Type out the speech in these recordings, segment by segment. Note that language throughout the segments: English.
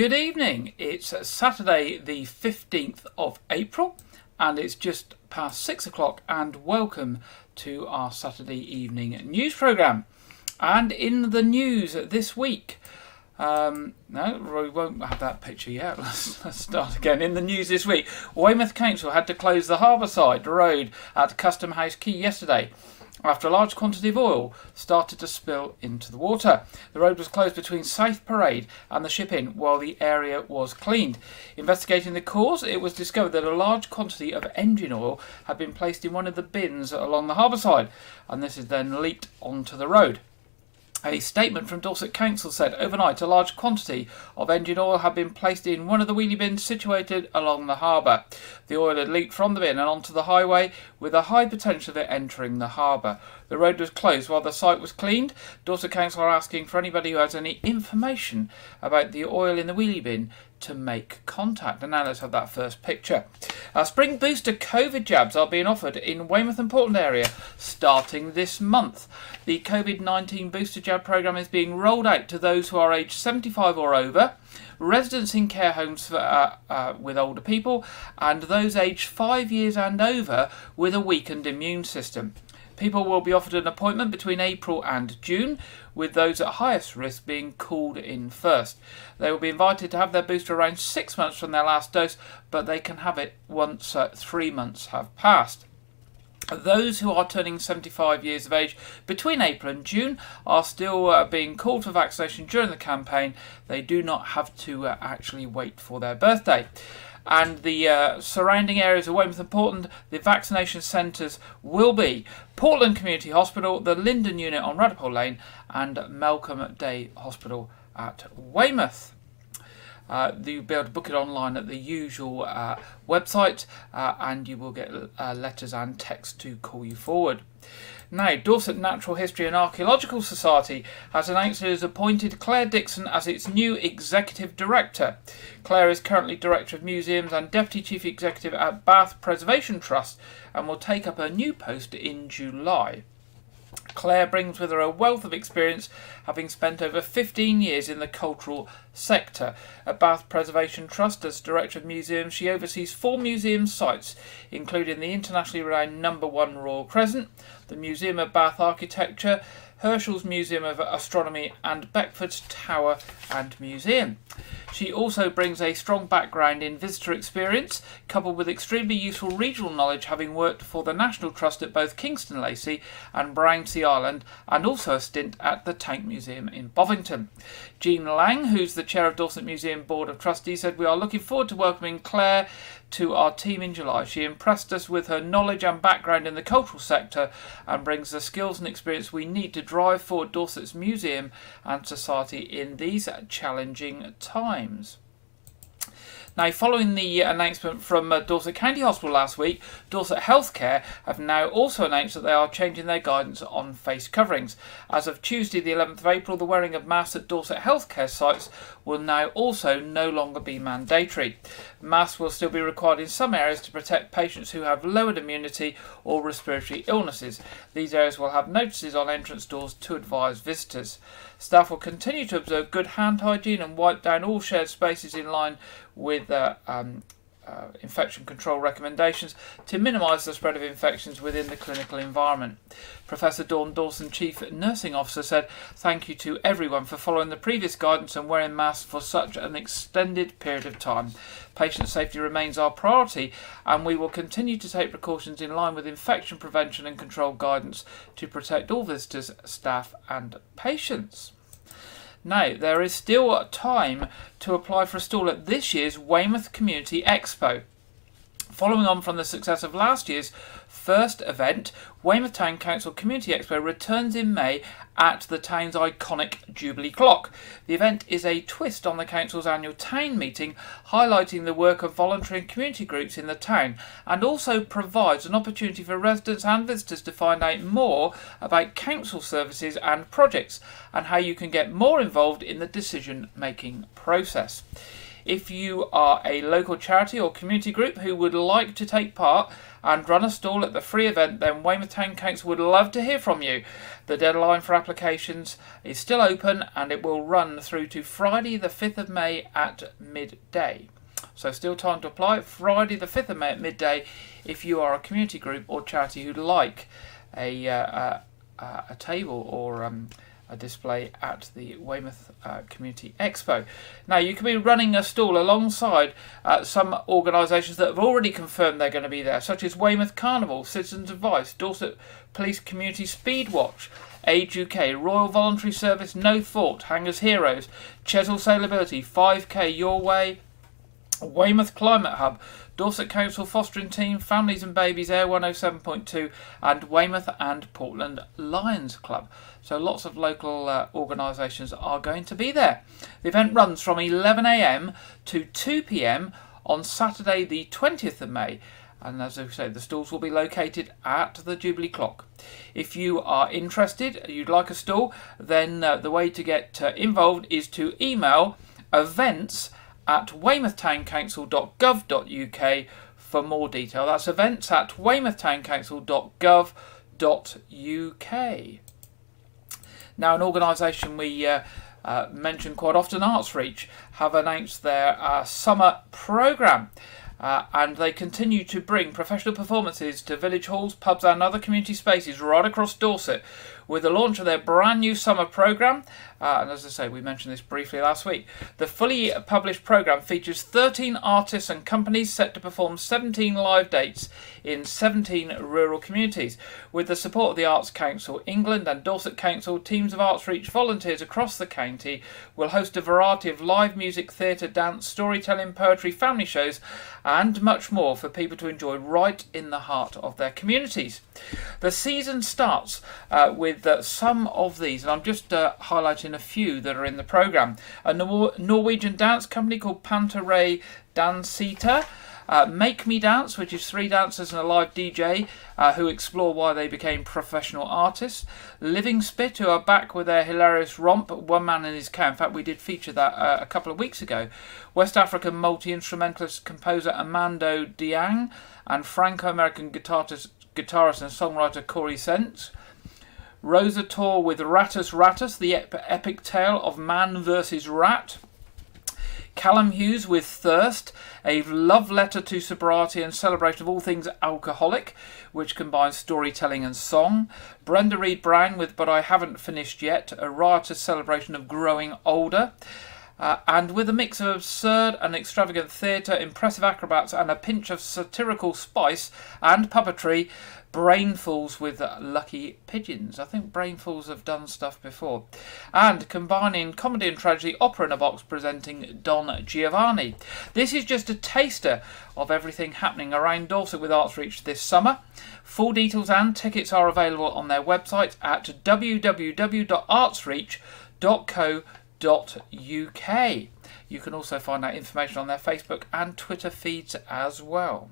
Good evening. It's Saturday the 15th of April and it's just past 6 o'clock, and welcome to our Saturday evening news programme. And in the news this week, no, we won't have that picture yet. Let's start again. In the news this week, Weymouth Council had to close the Harbourside Road at Custom House Quay yesterday after a large quantity of oil started to spill into the water. The road was closed between South Parade and the Ship Inn while the area was cleaned. Investigating the cause, it was discovered that a large quantity of engine oil had been placed in one of the bins along the harbourside, and this is then leaked onto the road. A statement from Dorset Council said overnight a large quantity of engine oil had been placed in one of the wheelie bins situated along the harbour. The oil had leaked from the bin and onto the highway, with a high potential of it entering the harbour. The road was closed while the site was cleaned. Dorset Council are asking for anybody who has any information about the oil in the wheelie bin to make contact. And now let's have that first picture. Spring booster COVID jabs are being offered in Weymouth and Portland area starting this month. The COVID-19 booster jab programme is being rolled out to those who are aged 75 or over, residents in care homes with older people, and those aged 5 years and over with a weakened immune system. People will be offered an appointment between April and June, with those at highest risk being called in first. They will be invited to have their booster around 6 months from their last dose, but they can have it once 3 months have passed. Those who are turning 75 years of age between April and June are still being called for vaccination during the campaign. They do not have to actually wait for their birthday. And the surrounding areas of Weymouth and Portland, the vaccination centres will be Portland Community Hospital, the Linden Unit on Radipole Lane, and Malcolm Day Hospital at Weymouth. You'll be able to book it online at the usual website, and you will get letters and text to call you forward. Now, Dorset Natural History and Archaeological Society has announced it has appointed Claire Dixon as its new Executive Director. Claire is currently Director of Museums and Deputy Chief Executive at Bath Preservation Trust and will take up her new post in July. Claire brings with her a wealth of experience, having spent over 15 years in the cultural sector. At Bath Preservation Trust, as Director of Museums, she oversees 4 museum sites, including the internationally renowned No. 1 Royal Crescent, the Museum of Bath Architecture, Herschel's Museum of Astronomy, and Beckford's Tower and Museum. She also brings a strong background in visitor experience, coupled with extremely useful regional knowledge, having worked for the National Trust at both Kingston Lacey and Brownsea Island, and also a stint at the Tank Museum in Bovington. Jean Lang, who's the chair of Dorset Museum Board of Trustees, said, "We are looking forward to welcoming Claire to our team in July. She impressed us with her knowledge and background in the cultural sector and brings the skills and experience we need to drive forward Dorset's museum and society in these challenging times." Now, following the announcement from Dorset County Hospital last week, Dorset Healthcare have now also announced that they are changing their guidance on face coverings. As of Tuesday the 11th of April, the wearing of masks at Dorset Healthcare sites will now also no longer be mandatory. Masks will still be required in some areas to protect patients who have lowered immunity or respiratory illnesses. These areas will have notices on entrance doors to advise visitors. Staff will continue to observe good hand hygiene and wipe down all shared spaces in line with infection control recommendations to minimise the spread of infections within the clinical environment. Professor Dawn Dawson, Chief Nursing Officer, said, "Thank you to everyone for following the previous guidance and wearing masks for such an extended period of time. Patient safety remains our priority, and we will continue to take precautions in line with infection prevention and control guidance to protect all visitors, staff and patients." Now, there is still time to apply for a stall at this year's Weymouth Community Expo. Following on from the success of last year's first event, Weymouth Town Council Community Expo returns in May at the town's iconic Jubilee Clock. The event is a twist on the council's annual town meeting, highlighting the work of voluntary and community groups in the town, and also provides an opportunity for residents and visitors to find out more about council services and projects, and how you can get more involved in the decision-making process. If you are a local charity or community group who would like to take part and run a stall at the free event, then Weymouth Town Council would love to hear from you. The deadline for applications is still open and it will run through to Friday the 5th of May at midday. So still time to apply. Friday the 5th of May at midday if you are a community group or charity who'd like a table or a display at the Weymouth Community Expo. Now, you can be running a stall alongside some organisations that have already confirmed they're going to be there, such as Weymouth Carnival, Citizens Advice, Dorset Police Community Speed Watch, Age UK, Royal Voluntary Service, No Thought, Hangers Heroes, Chesil Sailability, 5K Your Way, Weymouth Climate Hub, Dorset Council Fostering Team, Families and Babies Air 107.2 and Weymouth and Portland Lions Club. So lots of local organisations are going to be there. The event runs from 11 a.m. to 2 p.m. on Saturday the 20th of May. And as I say, the stalls will be located at the Jubilee Clock. If you are interested, you'd like a stall, then the way to get involved is to email events@weymouthtowncouncil.gov.uk for more detail. That's events@weymouthtowncouncil.gov.uk. Now, an organisation we mention quite often, Arts Reach, have announced their summer programme. And they continue to bring professional performances to village halls, pubs and other community spaces right across Dorset with the launch of their brand new summer programme. And as I say, we mentioned this briefly last week. The fully published programme features 13 artists and companies set to perform 17 live dates in 17 rural communities. With the support of the Arts Council England and Dorset Council, teams of Arts Reach volunteers across the county will host a variety of live music, theatre, dance, storytelling, poetry, family shows and much more for people to enjoy right in the heart of their communities. The season starts with some of these, and I'm just highlighting a few that are in the programme. A Norwegian dance company called Pantaray Dansita, Make Me Dance, which is 3 dancers and a live DJ who explore why they became professional artists. Living Spit, who are back with their hilarious romp, One Man and His Cow. In fact, we did feature that a couple of weeks ago. West African multi-instrumentalist composer Amando Diang and Franco-American guitarist and songwriter Corey Sentz. Rosa Tour with Rattus Rattus, the epic tale of man versus rat. Callum Hughes with Thirst, a love letter to sobriety and celebration of all things alcoholic, which combines storytelling and song. Brenda Reed Brown with But I Haven't Finished Yet, a riotous celebration of growing older. And with a mix of absurd and extravagant theatre, impressive acrobats and a pinch of satirical spice and puppetry, Brainfuls with Lucky Pigeons. I think Brainfuls have done stuff before. And combining comedy and tragedy, Opera in a Box presenting Don Giovanni. This is just a taster of everything happening around Dorset with Arts Reach this summer. Full details and tickets are available on their website at www.artsreach.co.uk. You can also find out information on their Facebook and Twitter feeds as well.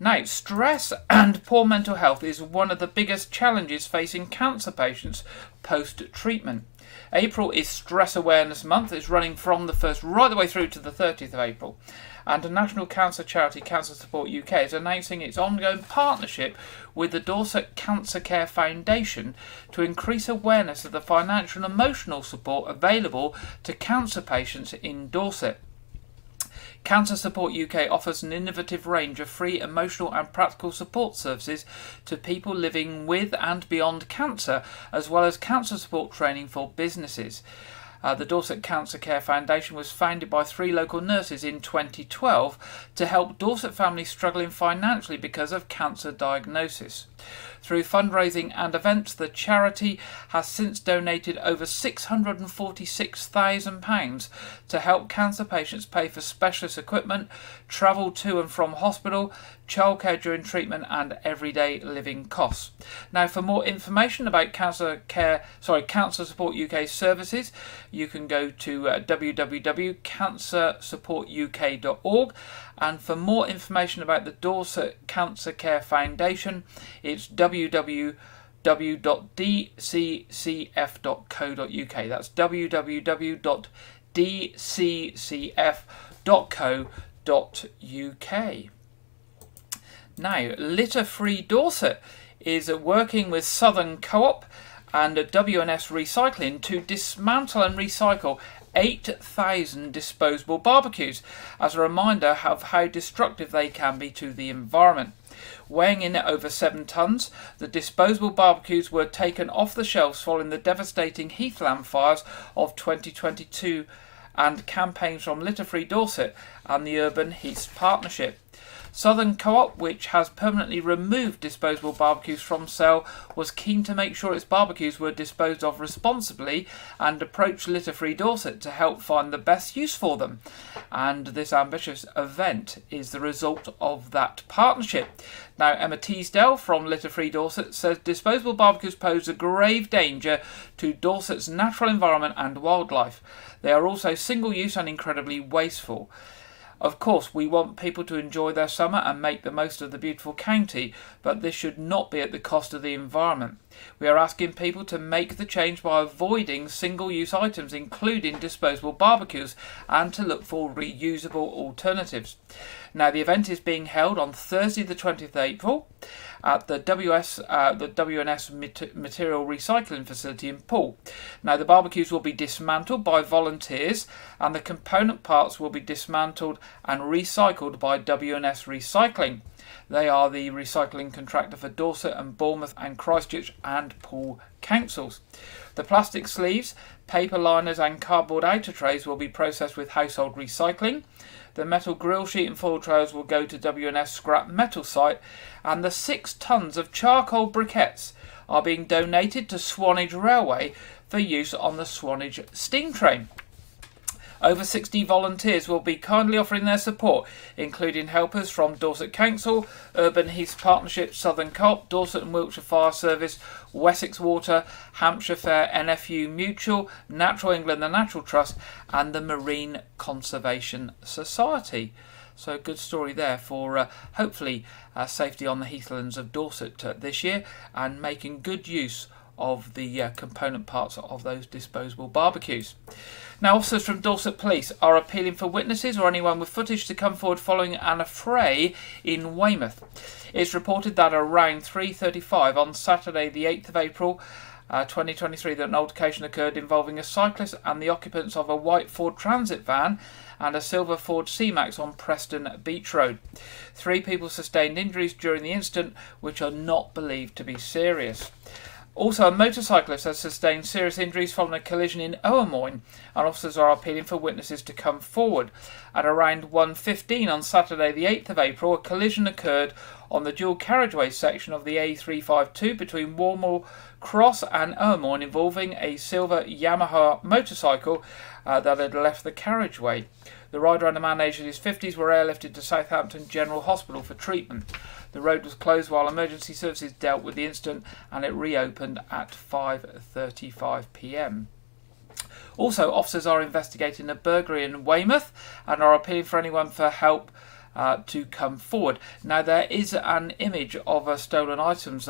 Now, stress and poor mental health is one of the biggest challenges facing cancer patients post-treatment. April is Stress Awareness Month. It's running from the 1st right the way through to the 30th of April. And a national cancer charity, Cancer Support UK, is announcing its ongoing partnership with the Dorset Cancer Care Foundation to increase awareness of the financial and emotional support available to cancer patients in Dorset. Cancer Support UK offers an innovative range of free emotional and practical support services to people living with and beyond cancer, as well as cancer support training for businesses. The Dorset Cancer Care Foundation was founded by 3 local nurses in 2012 to help Dorset families struggling financially because of cancer diagnosis. Through fundraising and events, the charity has since donated over £646,000 to help cancer patients pay for specialist equipment, travel to and from hospital, childcare during treatment and everyday living costs. Now, for more information about Cancer Support UK services, you can go to www.cancersupportuk.org, and for more information about the Dorset Cancer Care Foundation, it's www.dccf.co.uk. That's www.dccf.co.uk. Now, Litter-Free Dorset is working with Southern Co-op and W&S Recycling to dismantle and recycle 8,000 disposable barbecues as a reminder of how destructive they can be to the environment. Weighing in at over 7 tonnes, the disposable barbecues were taken off the shelves following the devastating heathland fires of 2022 and campaigns from Litter-Free Dorset and the Urban Heaths Partnership. Southern Co-op, which has permanently removed disposable barbecues from sale, was keen to make sure its barbecues were disposed of responsibly and approached Litter-Free Dorset to help find the best use for them. And this ambitious event is the result of that partnership. Now, Emma Teasdale from Litter-Free Dorset says disposable barbecues pose a grave danger to Dorset's natural environment and wildlife. They are also single-use and incredibly wasteful. Of course, we want people to enjoy their summer and make the most of the beautiful county, but this should not be at the cost of the environment. We are asking people to make the change by avoiding single-use items, including disposable barbecues, and to look for reusable alternatives. Now, the event is being held on Thursday the 20th April at the W&S Material Recycling Facility in Poole. Now, the barbecues will be dismantled by volunteers and the component parts will be dismantled and recycled by W&S Recycling. They are the recycling contractor for Dorset and Bournemouth and Christchurch and Poole councils. The plastic sleeves, paper liners and cardboard outer trays will be processed with household recycling. The metal grill sheet and foil trays will go to W&S scrap metal site, and the 6 tonnes of charcoal briquettes are being donated to Swanage Railway for use on the Swanage steam train. Over 60 volunteers will be kindly offering their support, including helpers from Dorset Council, Urban Heaths Partnership, Southern Co-op, Dorset and Wiltshire Fire Service, Wessex Water, Hampshire Fair, NFU Mutual, Natural England, the Natural Trust and the Marine Conservation Society. So good story there for hopefully safety on the heathlands of Dorset this year and making good use of the component parts of those disposable barbecues. Now, officers from Dorset Police are appealing for witnesses or anyone with footage to come forward following an affray in Weymouth. It's reported that around 3:35 on Saturday the 8th of April 2023 that an altercation occurred involving a cyclist and the occupants of a white Ford Transit van and a silver Ford C-Max on Preston Beach Road. 3 people sustained injuries during the incident, which are not believed to be serious. Also, a motorcyclist has sustained serious injuries following a collision in Owermoyne, and officers are appealing for witnesses to come forward. At around 1:15 on Saturday the 8th of April, a collision occurred on the dual carriageway section of the A352 between Warmall Cross and Owermoyne, involving a silver Yamaha motorcycle that had left the carriageway. The rider and a man aged in his 50s were airlifted to Southampton General Hospital for treatment. The road was closed while emergency services dealt with the incident, and it reopened at 5:35 p.m. Also, officers are investigating a burglary in Weymouth and are appealing for anyone for help to come forward. Now, there is an image of stolen items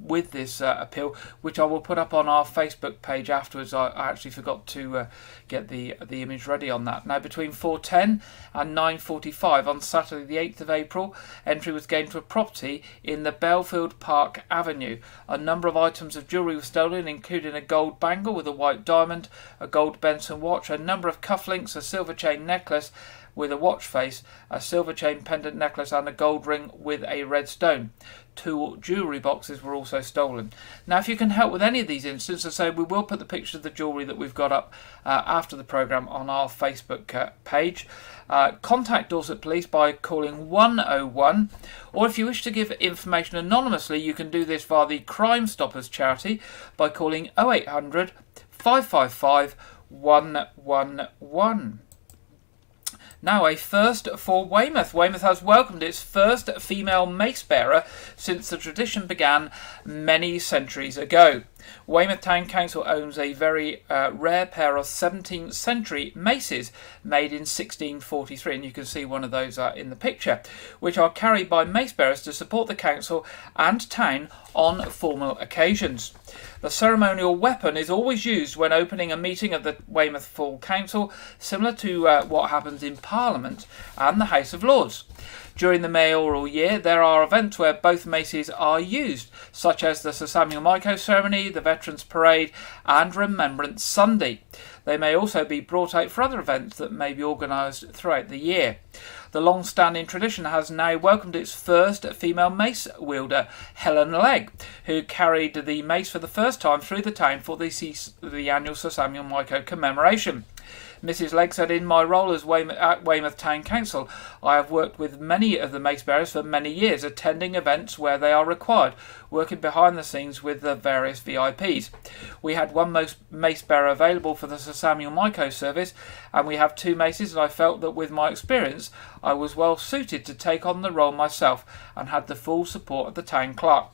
with this appeal, which I will put up on our Facebook page afterwards. I actually forgot to get the image ready on that. Now, between 4:10 and 9:45 on Saturday the 8th of April, entry was gained to a property in the Belfield Park Avenue. A number of items of jewellery were stolen, including a gold bangle with a white diamond, a gold Benson watch, a number of cufflinks, a silver chain necklace with a watch face, a silver chain pendant necklace and a gold ring with a red stone. 2 jewellery boxes were also stolen. Now, if you can help with any of these incidents, so we will put the pictures of the jewellery that we've got up after the programme on our Facebook page. Contact Dorset Police by calling 101, or if you wish to give information anonymously, you can do this via the Crime Stoppers charity by calling 0800 555 111. Now, a first for Weymouth. Weymouth has welcomed its first female mace bearer since the tradition began many centuries ago. Weymouth Town Council owns a very rare pair of 17th century maces made in 1643, and you can see one of those in the picture, which are carried by mace bearers to support the council and town on formal occasions. The ceremonial weapon is always used when opening a meeting of the Weymouth Full Council, similar to what happens in Parliament and the House of Lords. During the mayoral year, there are events where both maces are used, such as the Sir Samuel Myco ceremony, the Veterans Parade, and Remembrance Sunday. They may also be brought out for other events that may be organised throughout the year. The long-standing tradition has now welcomed its first female mace wielder, Helen Legg, who carried the mace for the first time through the town for the annual Sir Samuel Myco commemoration. Mrs. Legg said, "In my role as at Weymouth Town Council, I have worked with many of the mace bearers for many years, attending events where they are required, working behind the scenes with the various VIPs. We had one mace bearer available for the Sir Samuel Myco service, and we have 2 maces, and I felt that with my experience, I was well suited to take on the role myself and had the full support of the town clerk.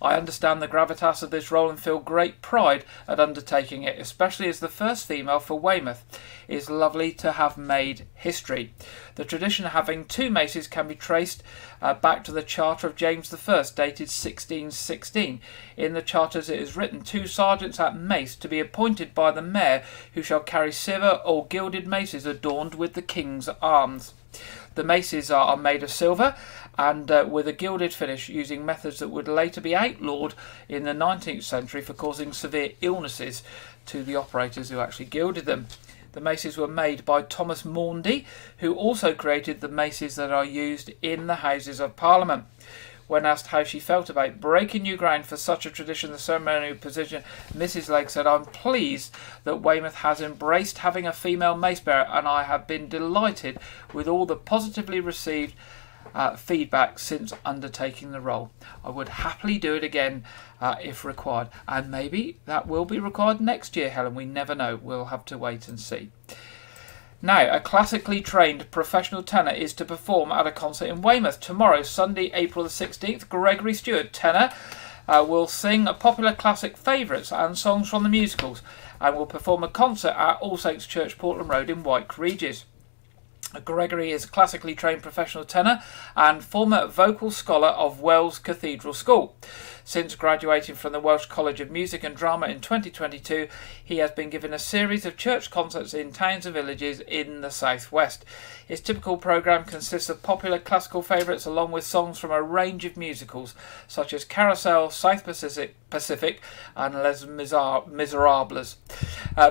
I understand the gravitas of this role and feel great pride at undertaking it, especially as the first female for Weymouth. It is lovely to have made history." The tradition of having 2 maces can be traced back to the Charter of James I, dated 1616. In the charters it is written, 2 sergeants at mace to be appointed by the mayor, who shall carry silver or gilded maces adorned with the king's arms. The maces are made of silver and with a gilded finish, using methods that would later be outlawed in the 19th century for causing severe illnesses to the operators who actually gilded them. The maces were made by Thomas Maundy, who also created the maces that are used in the Houses of Parliament. When asked how she felt about breaking new ground for such a tradition, the ceremonial position, Mrs. Legg said, "I'm pleased that Weymouth has embraced having a female mace bearer, and I have been delighted with all the positively received feedback since undertaking the role. I would happily do it again if required." And maybe that will be required next year, Helen. We never know. We'll have to wait and see. Now, a classically trained professional tenor is to perform at a concert in Weymouth tomorrow, Sunday, April the 16th. Gregory Stewart, tenor, will sing popular classic favourites and songs from the musicals, and will perform a concert at All Saints Church, Portland Road in Wyke, Regis. Gregory is a classically trained professional tenor and former vocal scholar of Wells Cathedral School. Since graduating from the Welsh College of Music and Drama in 2022, he has been given a series of church concerts in towns and villages in the southwest. His typical programme consists of popular classical favourites along with songs from a range of musicals such as Carousel, South Pacific and Les Miserables.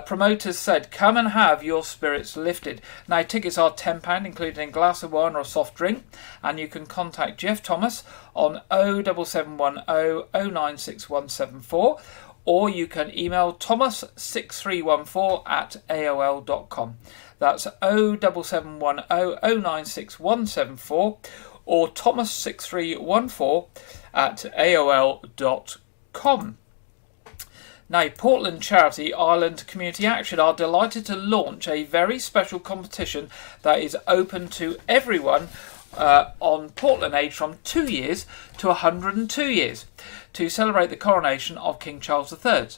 Promoters said, "Come and have your spirits lifted." Now, tickets are £10, including a glass of wine or a soft drink, and you can contact Jeff Thomas on 07710 096174, or you can email thomas6314 at aol.com. That's 07710 096174 or thomas6314 at aol.com. Now, Portland charity Ireland Community Action are delighted to launch a very special competition that is open to everyone on Portland age from 2 years to 102 years to celebrate the coronation of King Charles III.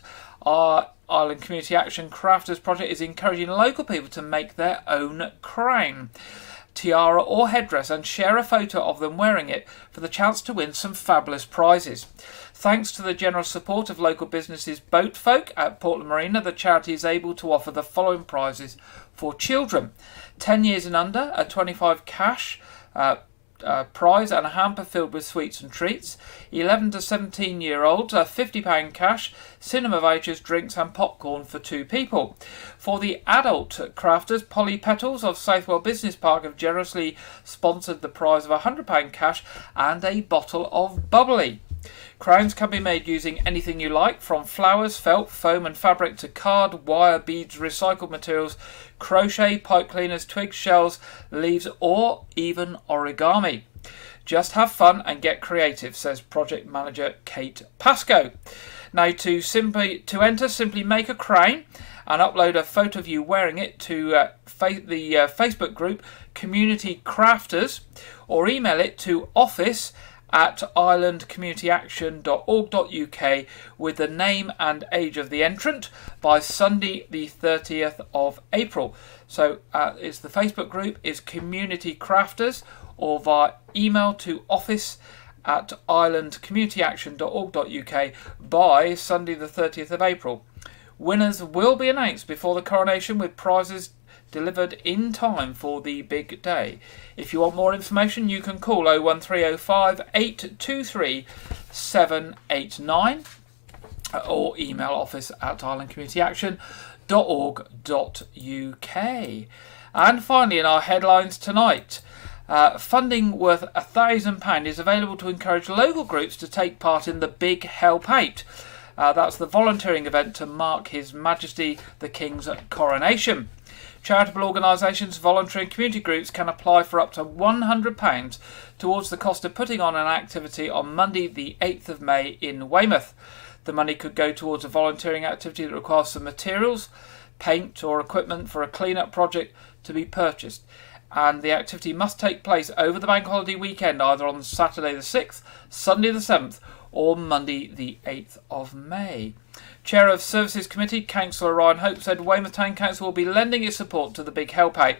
Our Ireland Community Action Crafters Project is encouraging local people to make their own crown, tiara or headdress and share a photo of them wearing it for the chance to win some fabulous prizes. Thanks to the generous support of local businesses Boat Folk at Portland Marina, the charity is able to offer the following prizes for children: 10 years and under, a 25 cash prize and a hamper filled with sweets and treats. 11 to 17 year olds, a £50 cash, cinema vouchers, drinks and popcorn for 2 people. For the adult crafters, Polly Petals of Southwell Business Park have generously sponsored the prize of £100 cash and a bottle of bubbly. Crowns can be made using anything you like, from flowers, felt, foam and fabric to card, wire, beads, recycled materials, crochet, pipe cleaners, twigs, shells, leaves or even origami. Just have fun and get creative, says project manager Kate Pascoe. Now, to enter, simply make a crown and upload a photo of you wearing it to the Facebook group Community Crafters, or email it to office at islandcommunityaction.org.uk with the name and age of the entrant by Sunday the 30th of April. So it's the Facebook group is Community Crafters, or via email to office@islandcommunityaction.org.uk by Sunday the 30th of April. Winners will be announced before the coronation with prizes delivered in time for the big day. If you want more information, you can call 01305 823 789 or email office@islandcommunityaction.org.uk. And finally, in our headlines tonight, funding worth £1,000 is available to encourage local groups to take part in the Big Help Out. That's the volunteering event to mark His Majesty the King's coronation. Charitable organisations, voluntary and community groups can apply for up to £100 towards the cost of putting on an activity on Monday the 8th of May in Weymouth. The money could go towards a volunteering activity that requires some materials, paint or equipment for a clean-up project to be purchased. And the activity must take place over the bank holiday weekend, either on Saturday the 6th, Sunday the 7th or Monday the 8th of May. Chair of Services Committee, Councillor Ryan Hope, said Weymouth Town Council will be lending its support to the Big Help Out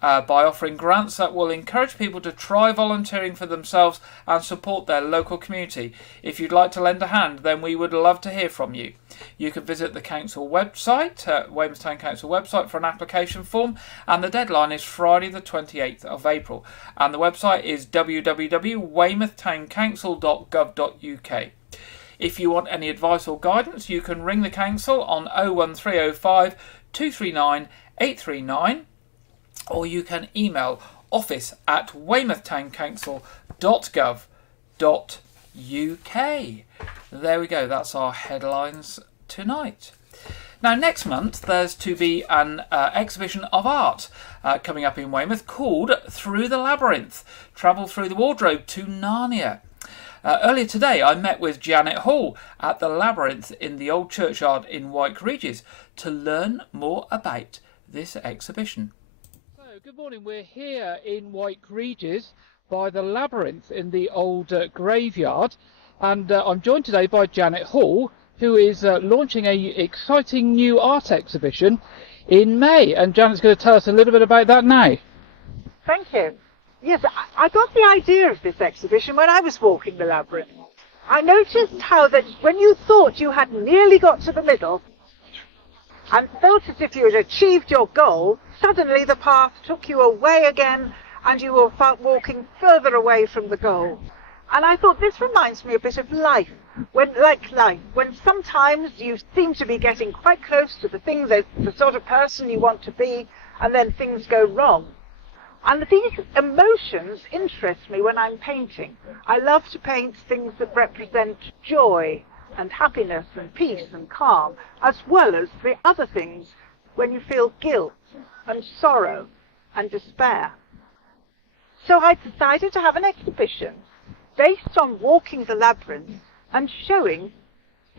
by offering grants that will encourage people to try volunteering for themselves and support their local community. If you'd like to lend a hand, then we would love to hear from you. You can visit the council website, Weymouth Town Council website, for an application form, and the deadline is Friday the 28th of April. And the website is www.weymouthtowncouncil.gov.uk. If you want any advice or guidance, you can ring the council on 01305 239 839, or you can email office@weymouthtowncouncil.gov.uk. There we go, that's our headlines tonight. Now, next month there's to be an exhibition of art coming up in Weymouth called Through the Labyrinth, Travel Through the Wardrobe to Narnia. Earlier today I met with Janet Hall at the Labyrinth in the Old Churchyard in Wyke, Regis, to learn more about this exhibition. So, good morning. We're here in Wyke, Regis by the Labyrinth in the Old Graveyard, and I'm joined today by Janet Hall, who is launching a exciting new art exhibition in May, and Janet's going to tell us a little bit about that now. Thank you. Yes, I got the idea of this exhibition when I was walking the labyrinth. I noticed how that when you thought you had nearly got to the middle and felt as if you had achieved your goal, suddenly the path took you away again and you were walking further away from the goal. And I thought this reminds me a bit of life. When sometimes you seem to be getting quite close to the sort of person you want to be, and then things go wrong. And these emotions interest me when I'm painting. I love to paint things that represent joy and happiness and peace and calm, as well as the other things when you feel guilt and sorrow and despair. So I decided to have an exhibition based on walking the labyrinth and showing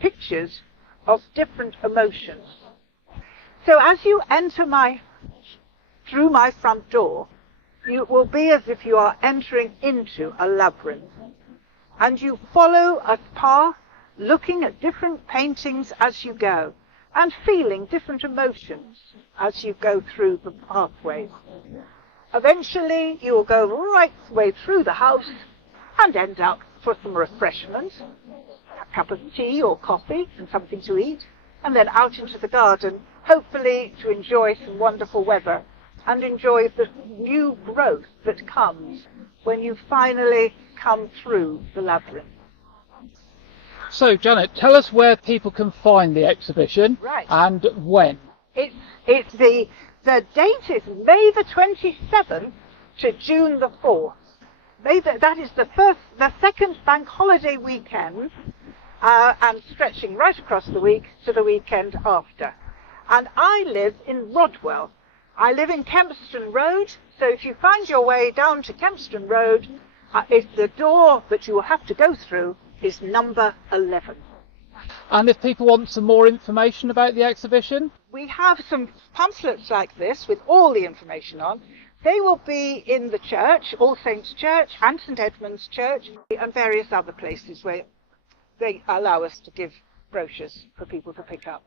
pictures of different emotions. So as you enter through my front door, it will be as if you are entering into a labyrinth, and you follow a path looking at different paintings as you go and feeling different emotions as you go through the pathways. Eventually you will go right the way through the house and end up for some refreshment, a cup of tea or coffee and something to eat, and then out into the garden, hopefully to enjoy some wonderful weather and enjoy the new growth that comes when you finally come through the labyrinth. So, Janet, tell us where people can find the exhibition, right, and when. The date is May the 27th to June the 4th. That is the second bank holiday weekend, and stretching right across the week to the weekend after. And I live in Rodwell. I live in Kempston Road, so if you find your way down to Kempston Road, the door that you will have to go through is number 11. And if people want some more information about the exhibition? We have some pamphlets like this with all the information on. They will be in the church, All Saints Church and St Edmund's Church, and various other places where they allow us to give brochures for people to pick up.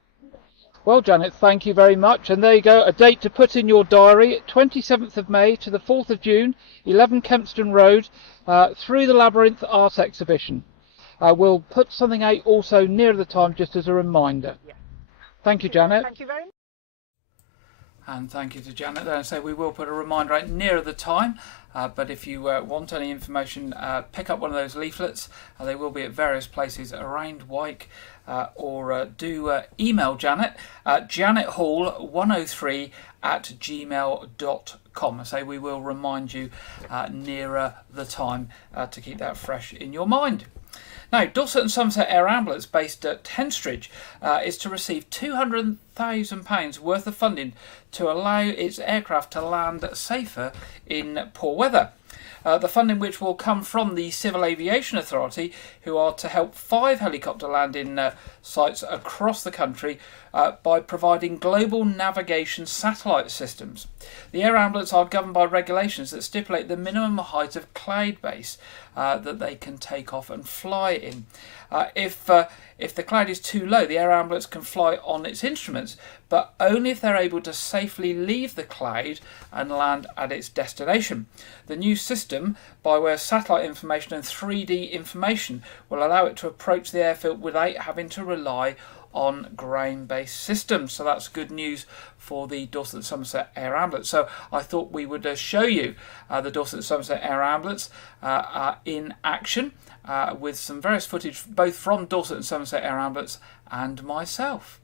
Well, Janet, thank you very much. And there you go, a date to put in your diary, 27th of May to the 4th of June, 11 Kempston Road, through the Labyrinth Art Exhibition. We'll put something out also near the time just as a reminder. Yeah. Thank you, Janet. Thank you very much. And thank you to Janet there. And so we will put a reminder out nearer the time. But if you want any information, pick up one of those leaflets. They will be at various places around Wyke. Or do email Janet at janethall103@gmail.com. So we will remind you nearer the time to keep that fresh in your mind. Now, Dorset and Somerset Air Ambulance, based at Henstridge, is to receive £200,000 worth of funding to allow its aircraft to land safer in poor weather. The funding, which will come from the Civil Aviation Authority, who are to help 5 helicopter landing sites across the country by providing global navigation satellite systems. The air ambulance are governed by regulations that stipulate the minimum height of cloud base that they can take off and fly in. If the cloud is too low, the air ambulance can fly on its instruments, but only if they're able to safely leave the cloud and land at its destination. The new system, by way of satellite information and 3D information, will allow it to approach the airfield without having to rely on ground-based systems. So that's good news for the Dorset and Somerset Air Ambulance. So I thought we would show you the Dorset and Somerset Air Ambulance in action with some various footage both from Dorset and Somerset Air Ambulance and myself.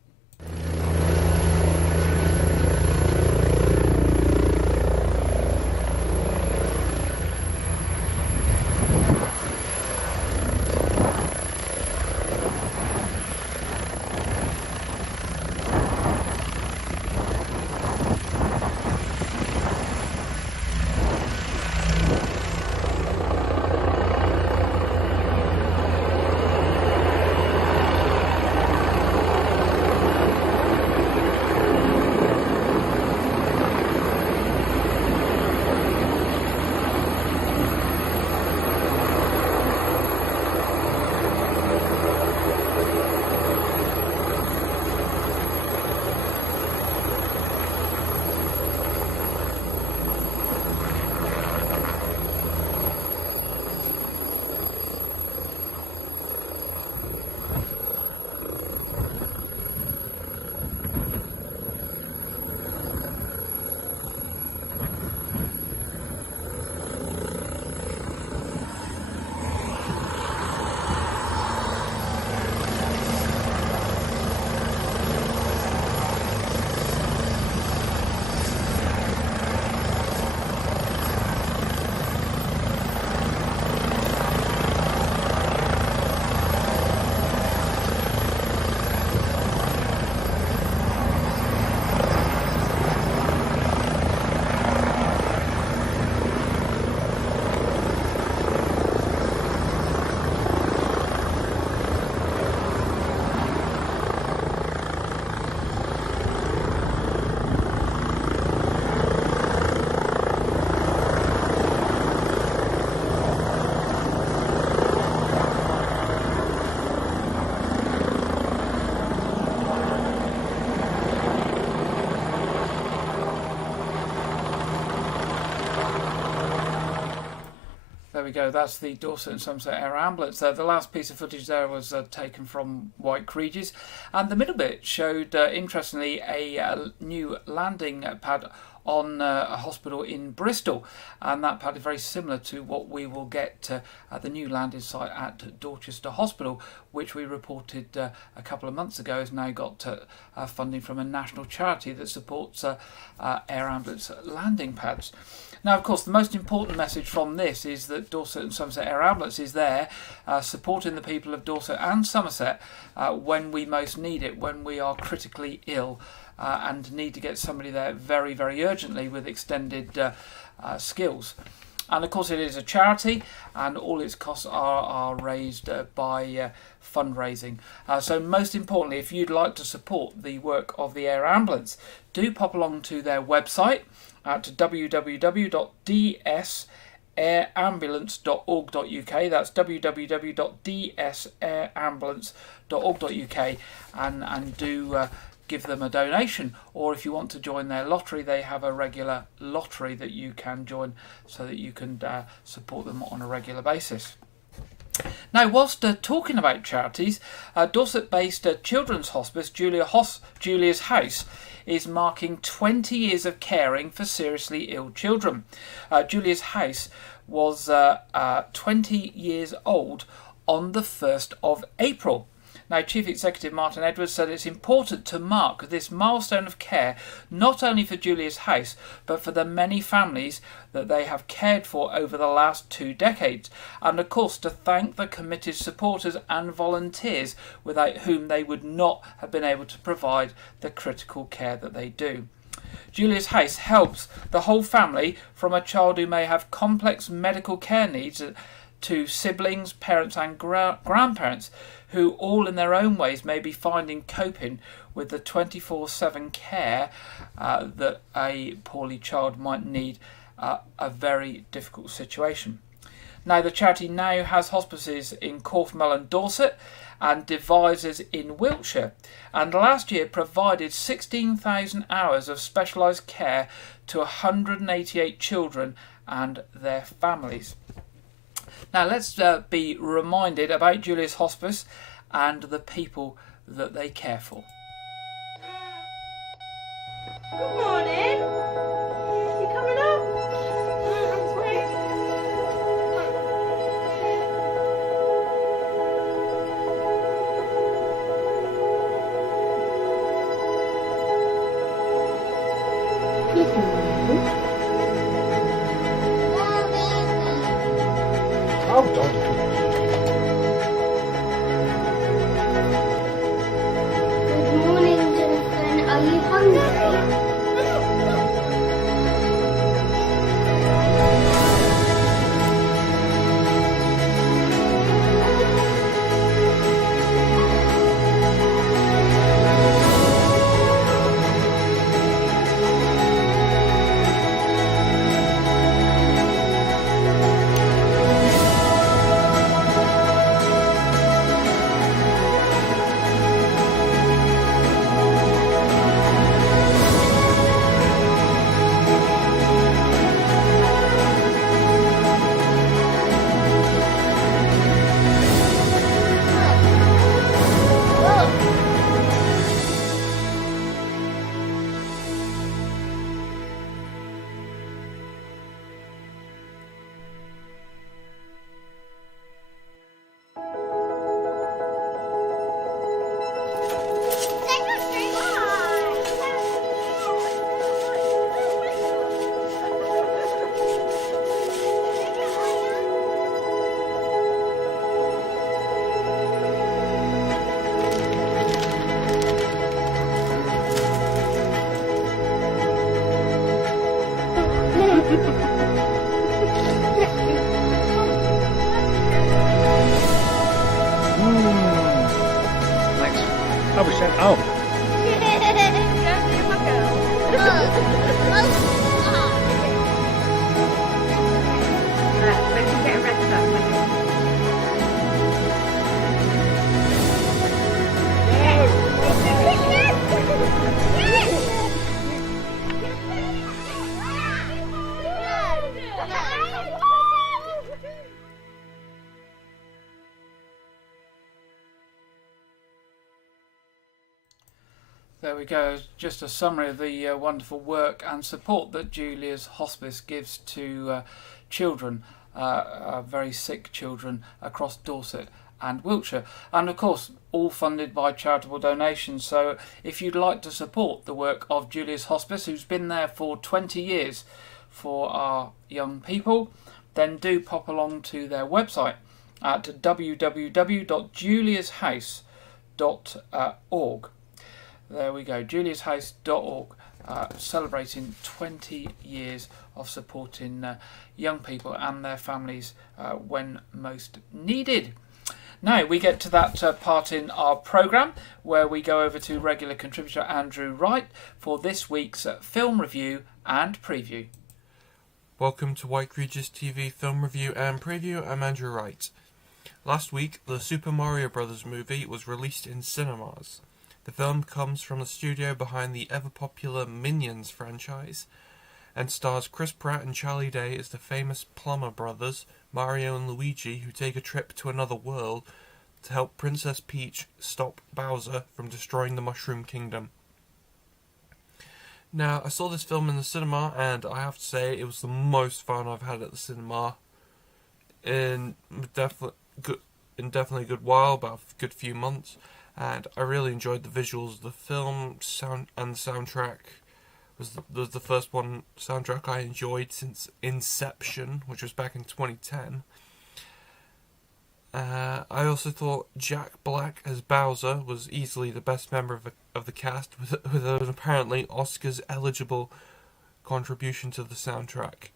There we go, that's the Dorset and Somerset Air Ambulance. The last piece of footage there was taken from Wyke, Regis, and the middle bit showed, interestingly, a new landing pad on a hospital in Bristol, and that pad is very similar to what we will get at the new landing site at Dorchester Hospital, which we reported a couple of months ago has now got funding from a national charity that supports air ambulance landing pads. Now, of course, the most important message from this is that Dorset and Somerset Air Ambulance is there supporting the people of Dorset and Somerset when we most need it, when we are critically ill and need to get somebody there very, very urgently with extended skills. And of course it is a charity, and all its costs are raised by fundraising. So most importantly, if you'd like to support the work of the Air Ambulance, do pop along to their website, at www.dsAirambulance.org.uk. That's www.dsAirambulance.org.uk, and do give them a donation. Or if you want to join their lottery, they have a regular lottery that you can join so that you can support them on a regular basis. Now, whilst talking about charities, Dorset-based children's hospice Julia's House is marking 20 years of caring for seriously ill children. Julia's House was 20 years old on the 1st of April. Now, Chief Executive Martin Edwards said it's important to mark this milestone of care not only for Julia's House, but for the many families that they have cared for over the last 2 decades, and of course to thank the committed supporters and volunteers without whom they would not have been able to provide the critical care that they do. Julia's House helps the whole family, from a child who may have complex medical care needs to siblings, parents and grandparents, who all in their own ways may be finding coping with the 24/7 care that a poorly child might need, a very difficult situation. Now, the charity now has hospices in Corfmel and Dorset and devises in Wiltshire, and last year provided 16,000 hours of specialised care to 188 children and their families. Now, let's be reminded about Julia's Hospice and the people that they care for. Good morning. You coming up? How done. Good morning, Jonathan. Are you hungry? Thanks. I was saying, oh, There we go, just a summary of the wonderful work and support that Julia's Hospice gives to children, very sick children across Dorset and Wiltshire, and of course all funded by charitable donations. So if you'd like to support the work of Julia's Hospice, who's been there for 20 years for our young people, then do pop along to their website at www.juliashouse.org. There we go, juliashouse.org, celebrating 20 years of supporting young people and their families when most needed. Now we get to that part in our programme where we go over to regular contributor Andrew Wright for this week's film review and preview. Welcome to Wyke Regis TV Film Review and Preview. I'm Andrew Wright. Last week, the Super Mario Bros. Movie was released in cinemas. The film comes from the studio behind the ever-popular Minions franchise and stars Chris Pratt and Charlie Day as the famous plumber brothers, Mario and Luigi, who take a trip to another world to help Princess Peach stop Bowser from destroying the Mushroom Kingdom. Now, I saw this film in the cinema, and I have to say it was the most fun I've had at the cinema in definitely a good while, about a good few months, and I really enjoyed the visuals of the film. Sound and the soundtrack was the first soundtrack I enjoyed since Inception, which was back in 2010. I also thought Jack Black as Bowser was easily the best member of the cast, with an apparently Oscars-eligible contribution to the soundtrack.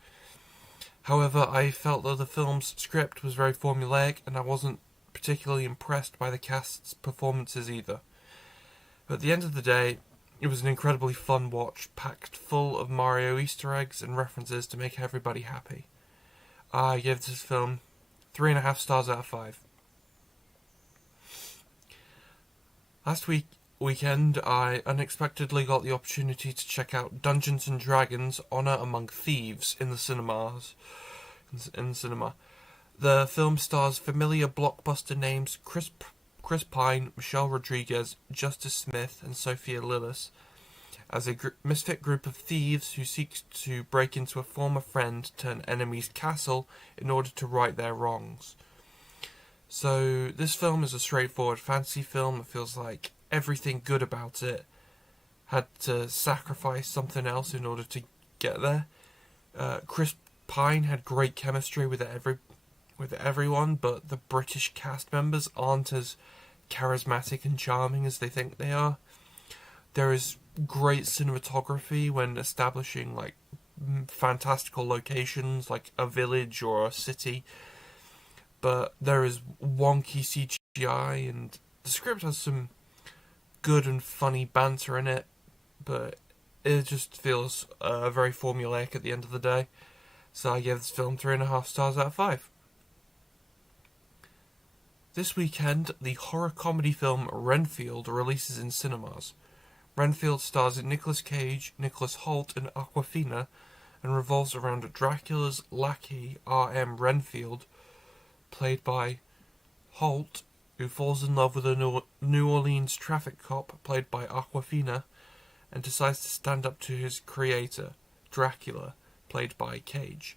However, I felt that the film's script was very formulaic, and I wasn't particularly impressed by the cast's performances either. But at the end of the day, it was an incredibly fun watch, packed full of Mario Easter eggs and references to make everybody happy. I give this film 3.5 stars out of 5. Last weekend, I unexpectedly got the opportunity to check out Dungeons & Dragons: Honor Among Thieves in the cinema. The film stars familiar blockbuster names Chris Pine, Michelle Rodriguez, Justice Smith, and Sophia Lillis as a misfit group of thieves who seek to break into a former friend-turned-enemy's castle in order to right their wrongs. So this film is a straightforward fantasy film. It feels like everything good about it had to sacrifice something else in order to get there. Chris Pine had great chemistry with everyone, but the British cast members aren't as charismatic and charming as they think they are. There is great cinematography when establishing like fantastical locations like a village or a city, but there is wonky CGI, and the script has some good and funny banter in it, but it just feels very formulaic at the end of the day. So I give this film 3.5 stars out of 5. This weekend, the horror comedy film Renfield releases in cinemas. Renfield stars Nicolas Cage, Nicholas Hoult, and Awkwafina, and revolves around Dracula's lackey, R.M. Renfield, played by Hoult, who falls in love with a New Orleans traffic cop, played by Awkwafina, and decides to stand up to his creator, Dracula, played by Cage.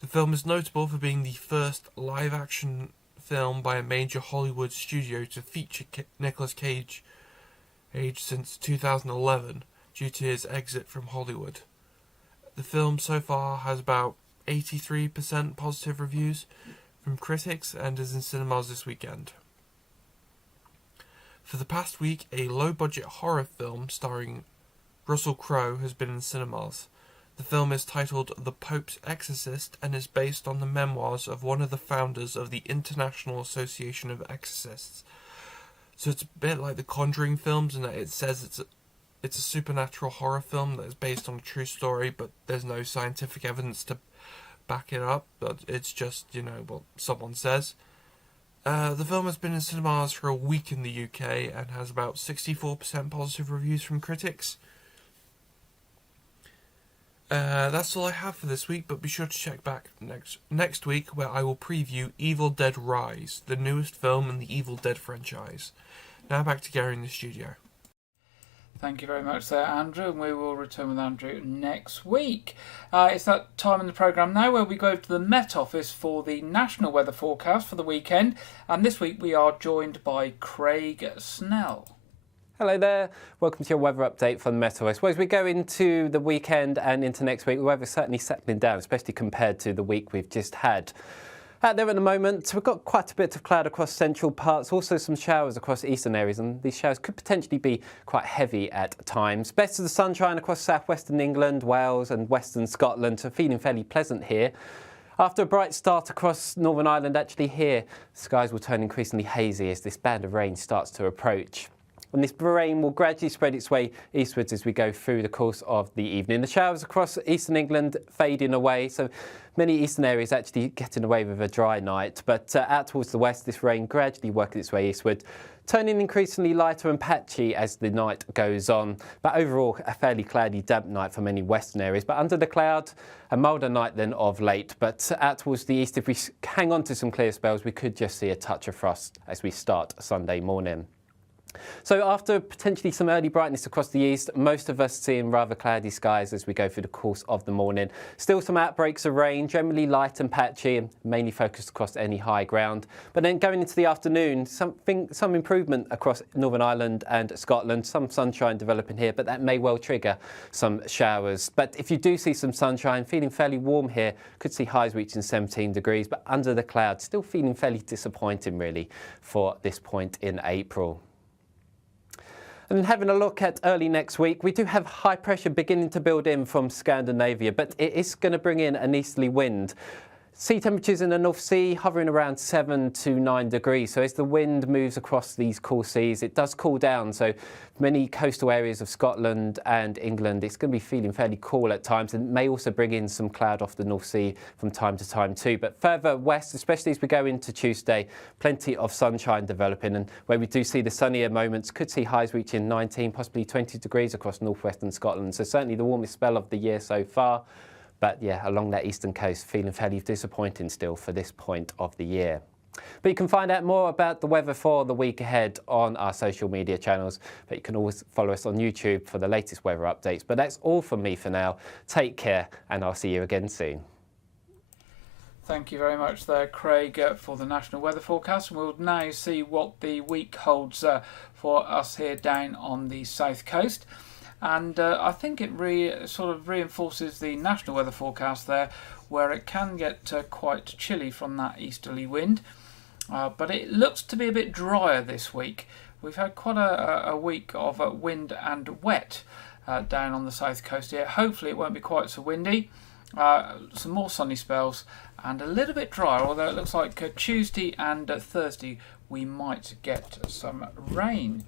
The film is notable for being the first live-action film by a major Hollywood studio to feature Nicolas Cage since 2011 due to his exit from Hollywood. The film so far has about 83% positive reviews from critics and is in cinemas this weekend. For the past week, a low-budget horror film starring Russell Crowe has been in cinemas. The film is titled The Pope's Exorcist and is based on the memoirs of one of the founders of the International Association of Exorcists. So it's a bit like the Conjuring films in that it says it's a supernatural horror film that is based on a true story, but there's no scientific evidence to back it up, but it's just, what someone says. The film has been in cinemas for a week in the UK and has about 64% positive reviews from critics. That's all I have for this week, but be sure to check back next week where I will preview Evil Dead Rise, the newest film in the Evil Dead franchise. Now back to Gary in the studio. Thank you very much there, Andrew, and we will return with Andrew next week. It's that time in the programme now where we go to the Met Office for the national weather forecast for the weekend, and this week we are joined by Craig Snell. Hello there, welcome to your weather update from the Met Office. Well, as we go into the weekend and into next week, the weather's certainly settling down, especially compared to the week we've just had. Out there at the moment, we've got quite a bit of cloud across central parts, also some showers across eastern areas, and these showers could potentially be quite heavy at times. Best of the sunshine across southwestern England, Wales and western Scotland, so feeling fairly pleasant here. After a bright start across Northern Ireland, actually here, skies will turn increasingly hazy as this band of rain starts to approach. And this rain will gradually spread its way eastwards as we go through the course of the evening. The showers across eastern England fading away, so many eastern areas actually getting away with a dry night. But out towards the west, this rain gradually working its way eastward, turning increasingly lighter and patchy as the night goes on. But overall, a fairly cloudy, damp night for many western areas. But under the cloud, a milder night than of late. But out towards the east, if we hang on to some clear spells, we could just see a touch of frost as we start Sunday morning. So after potentially some early brightness across the east, most of us seeing rather cloudy skies as we go through the course of the morning. Still some outbreaks of rain, generally light and patchy and mainly focused across any high ground. But then going into the afternoon, some improvement across Northern Ireland and Scotland, some sunshine developing here, but that may well trigger some showers. But if you do see some sunshine, feeling fairly warm here, could see highs reaching 17 degrees, but under the clouds, still feeling fairly disappointing really for this point in April. And then having a look at early next week, we do have high pressure beginning to build in from Scandinavia, but it is going to bring in an easterly wind. Sea temperatures in the North Sea hovering around 7 to 9 degrees. So as the wind moves across these cool seas, it does cool down. So many coastal areas of Scotland and England, it's going to be feeling fairly cool at times, and may also bring in some cloud off the North Sea from time to time too. But further west, especially as we go into Tuesday, plenty of sunshine developing, and where we do see the sunnier moments, could see highs reaching 19, possibly 20 degrees across northwestern Scotland. So certainly the warmest spell of the year so far. But yeah, along that eastern coast, feeling fairly disappointing still for this point of the year. But you can find out more about the weather for the week ahead on our social media channels. But you can always follow us on YouTube for the latest weather updates. But that's all from me for now. Take care, and I'll see you again soon. Thank you very much there, Craig, for the national weather forecast. We'll now see what the week holds for us here down on the south coast. And I think it sort of reinforces the national weather forecast there, where it can get quite chilly from that easterly wind. But it looks to be a bit drier this week. We've had quite a week of wind and wet down on the south coast here. Hopefully it won't be quite so windy. Some more sunny spells and a little bit drier, although it looks like Tuesday and Thursday we might get some rain.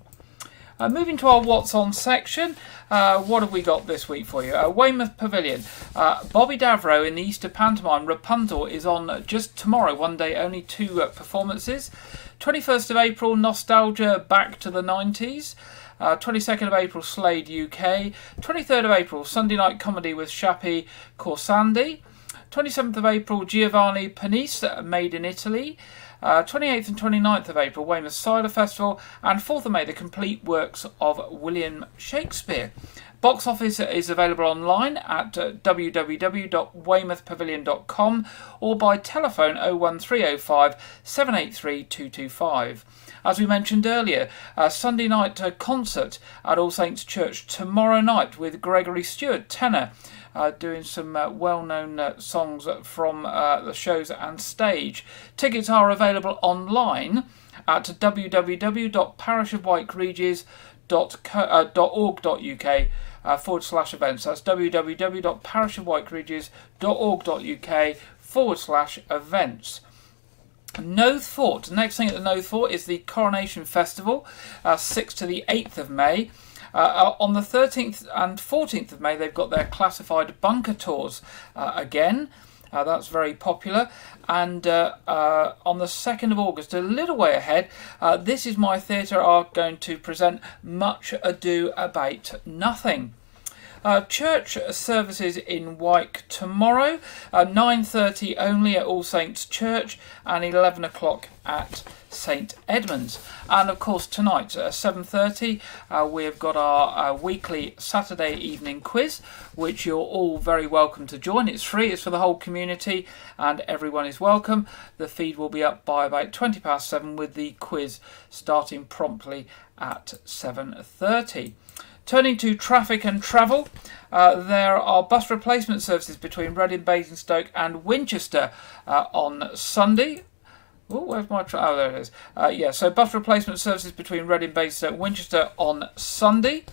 Moving to our What's On section, what have we got this week for you? Weymouth Pavilion. Bobby Davro in the Easter pantomime Rapunzel is on just tomorrow, one day, only 2 performances. 21st of April, Nostalgia Back to the 90s. 22nd of April, Slade UK. 23rd of April, Sunday Night Comedy with Shappy Corsandi. 27th of April, Giovanni Panisse, Made in Italy. 28th and 29th of April, Weymouth Cider Festival, and 4th of May, the complete works of William Shakespeare. Box office is available online at www.weymouthpavilion.com or by telephone 01305 783 225. As we mentioned earlier, a Sunday night concert at All Saints Church tomorrow night with Gregory Stewart, tenor, doing some well-known songs from the shows and stage. Tickets are available online at www.parishofwykeregis.org.uk/events. That's www.parishofwykeregis.org.uk/events. Knowth Fort. The next thing at the Knowth Fort is the Coronation Festival, 6th to the 8th of May. On the 13th and 14th of May, they've got their classified bunker tours again. That's very popular. And on the 2nd of August, a little way ahead, This Is My Theatre are going to present Much Ado About Nothing. Church services in Wyke tomorrow, 9:30 only at All Saints Church and 11 o'clock at St Edmunds. And of course tonight at 7:30 we've got our weekly Saturday evening quiz, which you're all very welcome to join. It's free, it's for the whole community and everyone is welcome. The feed will be up by about 7:20 with the quiz starting promptly at 7:30. Turning to traffic and travel, there are bus replacement services between Reading, Basingstoke and Winchester on Sunday. Oh, where's my... oh, there it is. So bus replacement services between Reading, Basingstoke and Winchester on Sunday.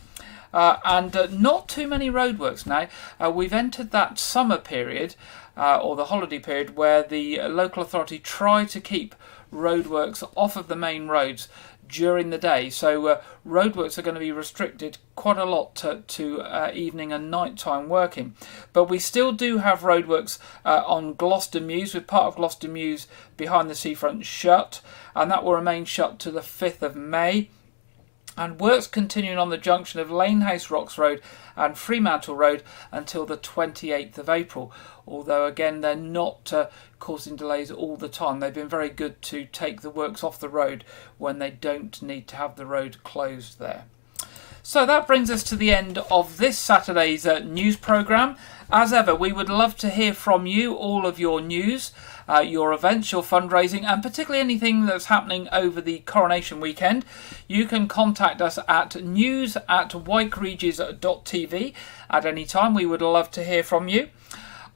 And not too many roadworks now. We've entered that summer period, or the holiday period, where the local authority try to keep roadworks off of the main roads during the day. So roadworks are going to be restricted quite a lot to evening and nighttime working. But we still do have roadworks on Gloucester Mews, with part of Gloucester Mews behind the seafront shut, and that will remain shut to the 5th of May. And works continuing on the junction of Lanehouse Rocks Road and Fremantle Road until the 28th of April. Although, again, they're not causing delays all the time. They've been very good to take the works off the road when they don't need to have the road closed there. So that brings us to the end of this Saturday's news programme. As ever, we would love to hear from you, all of your news, your events, your fundraising, and particularly anything that's happening over the coronation weekend. You can contact us at news@wykeregis.tv at any time. We would love to hear from you.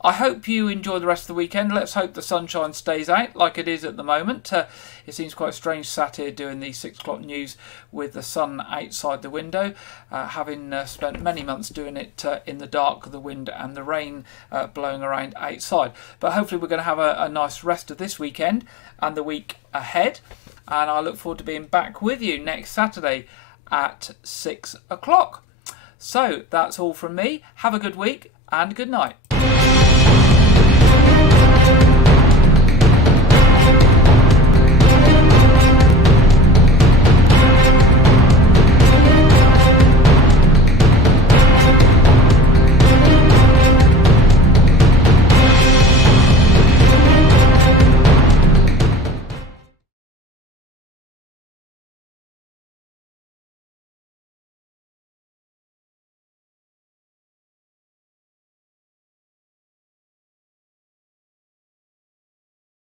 I hope you enjoy the rest of the weekend. Let's hope the sunshine stays out like it is at the moment. It seems quite strange sat here doing the 6 o'clock news with the sun outside the window, having spent many months doing it in the dark, the wind and the rain blowing around outside. But hopefully we're going to have a nice rest of this weekend and the week ahead. And I look forward to being back with you next Saturday at 6 o'clock. So that's all from me. Have a good week and good night.